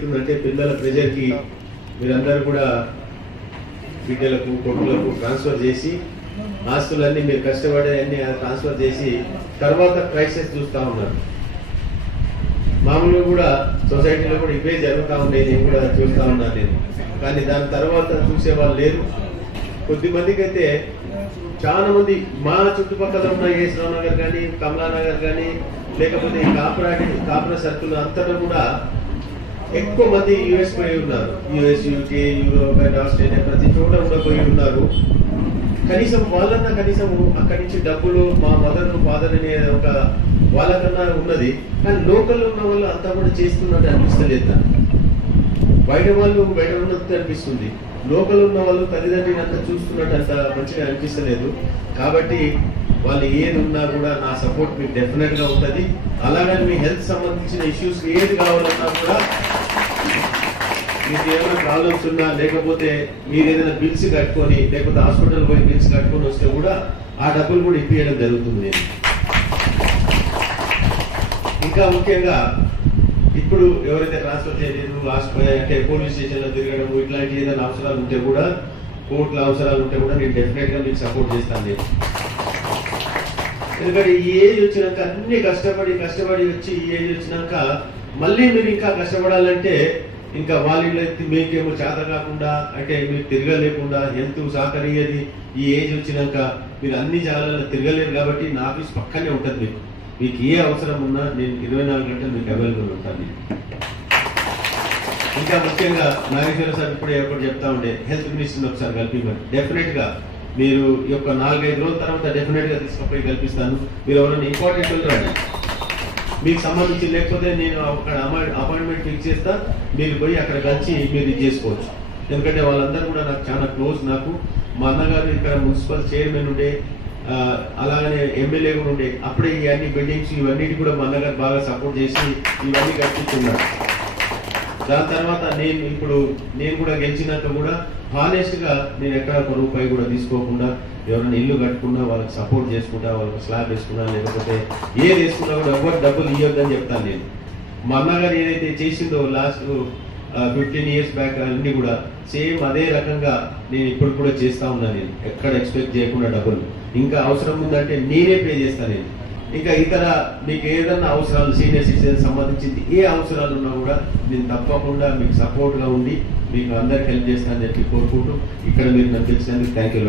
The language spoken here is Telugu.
అంటే పిల్లల ప్రెజర్ కి మీరందరూ కూడా బిడ్డలకు కొడుకులకు ట్రాన్స్ఫర్ చేసి ఆస్తులన్నీ మీరు కష్టపడే అన్ని ట్రాన్స్ఫర్ చేసి తర్వాత క్రైసిస్ చూస్తూ ఉన్నారు. మామూలుగా కూడా సొసైటీలో కూడా ఇవే జరుగుతూ ఉండేది, నేను కూడా చూస్తూ ఉన్నాను నేను. కానీ దాని తర్వాత చూసే వాళ్ళు లేరు. కొద్దిమందికి అయితే చాలా మంది మా చుట్టుపక్కల ఉన్న ఏశ్వరావు నగర్ కానీ కమలానగర్ కానీ లేకపోతే కాపురా సర్కిల్ అంతటా కూడా ఎక్కువ మంది యుఎస్ పోయి ఉన్నారు. US, UK, Europe and Australia ప్రతి చోట కూడా పోయి ఉన్నారు. కనీసం వాళ్ళన్నా కనీసం అక్కడి నుంచి డబ్బులు మా మదర్ ఫాదర్ అనే ఒక వాళ్ళకన్నా ఉన్నది. కానీ లోకల్ ఉన్న వాళ్ళు అంతా కూడా చేస్తున్నట్టు అనిపిస్తలేదు. బయట వాళ్ళు బయట ఉన్నట్టు అనిపిస్తుంది. లోకల్ ఉన్న వాళ్ళు తల్లిదండ్రులు అంతా చూస్తున్నట్టు అంత మంచిగా అనిపిస్తలేదు. కాబట్టి వాళ్ళు ఏది ఉన్నా కూడా నా సపోర్ట్ మీకు డెఫినెట్ గా ఉంటుంది. అలాగని మీ హెల్త్ సంబంధించిన ఇష్యూస్ ఏది కావాలన్నా కూడా, మీకు ఏమైనా ప్రాబ్లమ్స్ ఉన్నా లేకపోతే మీరు ఏదైనా బిల్స్ కట్టుకొని లేకపోతే హాస్పిటల్ పోయి బిల్స్ కట్టుకొని వస్తే కూడా ఆ డబ్బులు కూడా ఇప్పించడం జరుగుతుంది. ఇంకా ముఖ్యంగా ఇప్పుడు ఎవరైతే ట్రాన్స్ఫర్ చేయలేదు అంటే పోలీస్ స్టేషన్ లో తిరగడం ఇట్లాంటి ఏదైనా అవసరాలు ఉంటే కూడా, కోర్టుల అవసరాలు ఉంటే కూడా నేను డెఫినెట్ గా మీకు సపోర్ట్ చేస్తాను నేను. ఎందుకంటే ఈ ఏజ్ వచ్చినాక అన్ని కష్టపడి వచ్చి ఈ ఏజ్ వచ్చినాక మళ్ళీ మీరు ఇంకా కష్టపడాలంటే ఇంకా వాళ్ళ మీకేమో చేత కాకుండా అంటే మీరు తిరగలేకుండా హెల్త్ సహకరియది. ఈ ఏజ్ వచ్చినాక మీరు అన్ని జాగాలలో తిరగలేరు. కాబట్టి నా ఆఫీస్ పక్కనే ఉంటుంది. మీకు ఏ అవసరం ఉన్నా నేను 24 గంటలు మీకు అవైలబుల్ ఉంటాను. ఇంకా ముఖ్యంగా నాగేశ్వర సార్ ఎప్పుడు చెప్తా ఉండే హెల్త్ మినిస్టర్ని ఒకసారి కల్పించండి. డెఫినెట్ గా మీరు ఈ యొక్క 4-5 రోజుల తర్వాత డెఫినెట్ గా తీసుకుపోయి కల్పిస్తాను. మీరు ఎవరైనా ఇంపార్టెంట్ రండి, మీకు సంబంధించి లేకపోతే నేను అక్కడ అపాయింట్మెంట్ ఫిక్స్ చేస్తా. మీరు పోయి అక్కడ కలిసి మీరు ఇది చేసుకోవచ్చు. ఎందుకంటే వాళ్ళందరూ కూడా నాకు చాలా క్లోజ్. నాకు మా అన్నగారు ఇక్కడ మున్సిపల్ చైర్మన్ ఉండే, అలాగనే ఎమ్మెల్యే కూడా ఉండే. అప్పుడే ఇవన్నీ బిల్డింగ్స్ ఇవన్నీ కూడా మా అన్నగారు బాగా సపోర్ట్ చేసి ఇవన్నీ కట్టించున్నారు. దాని తర్వాత నేను కూడా గెలిచినాక కూడా హానెస్ట్ గా నేను ఎక్కడ ఒక రూపాయి కూడా తీసుకోకుండా ఎవరైనా ఇల్లు కట్టుకున్నా వాళ్ళకి సపోర్ట్ చేసుకుంటా, వాళ్ళకి స్లాబ్ వేసుకున్నా లేకపోతే ఏది వేసుకున్నా కూడా ఎవరు డబ్బులు ఇవ్వద్దని చెప్తాను నేను. మా అన్నగారు ఏదైతే చేసిందో లాస్ట్ 15 years బ్యాక్ అన్ని కూడా సేమ్ అదే రకంగా నేను ఇప్పుడు కూడా చేస్తా ఉన్నా. నేను ఎక్కడ ఎక్స్పెక్ట్ చేయకుండా డబ్బులు ఇంకా అవసరం ఉందంటే నేనే పే చేస్తాను నేను. ఇంకా ఇతర మీకు ఏదన్నా అవసరాలు సీనియర్ సిటిజన్ సంబంధించింది ఏ అవసరాలు ఉన్నా కూడా నేను తప్పకుండా మీకు సపోర్ట్ గా ఉండి మీకు అందరికి హెల్ప్ చేస్తానని చెప్పి కోరుకుంటూ ఇక్కడ మీరు నన్ను పిలిచినందుకు థ్యాంక్ యూ.